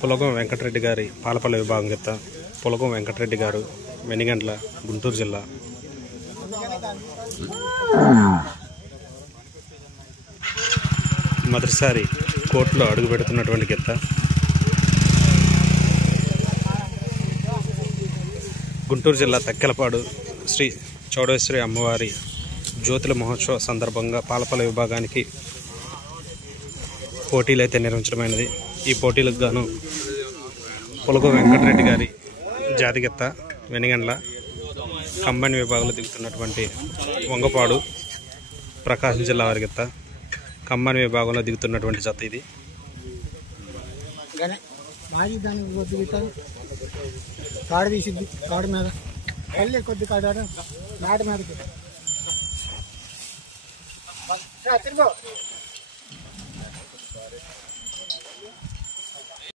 పులగం వెంకటరెడ్డి గారి పాలపల్లి విభాగం గిత్త పులగం వెంకటరెడ్డి గారు వెనిగండ్ల గుంటూరు జిల్లా. మొదటిసారి కోర్టులో అడుగు పెడుతున్నటువంటి గిత్త. గుంటూరు జిల్లా తక్కెలపాడు శ్రీ చౌడేశ్వరి అమ్మవారి జ్యోతుల మహోత్సవ సందర్భంగా పాలపల్లి విభాగానికి పోటీలు అయితే నిర్వహించడమైనది. ఈ పోటీలకు గాను పులగం వెంకటరెడ్డి గారి జాతిగిత్త వెనిగండ్ల కంబైన్ విభాగంలో దిగుతున్నటువంటి వంగపాడు ప్రకాశం జిల్లా వారి గిత్త కంబైన్ విభాగంలో దిగుతున్నటువంటి జత ఇది. కాడ తీసిద్ది కాడ మీద కళ్ళే కొద్ది కాడ నాట మీద తిరుగు